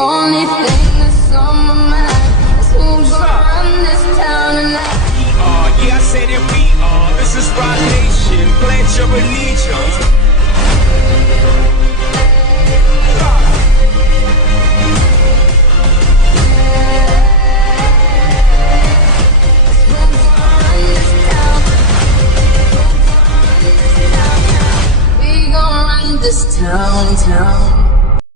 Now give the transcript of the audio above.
Only thing that's on my mind is who's gonna run this town tonight. Yeah, I said it, we are. This is Rock Nation. Pledge your allegiance.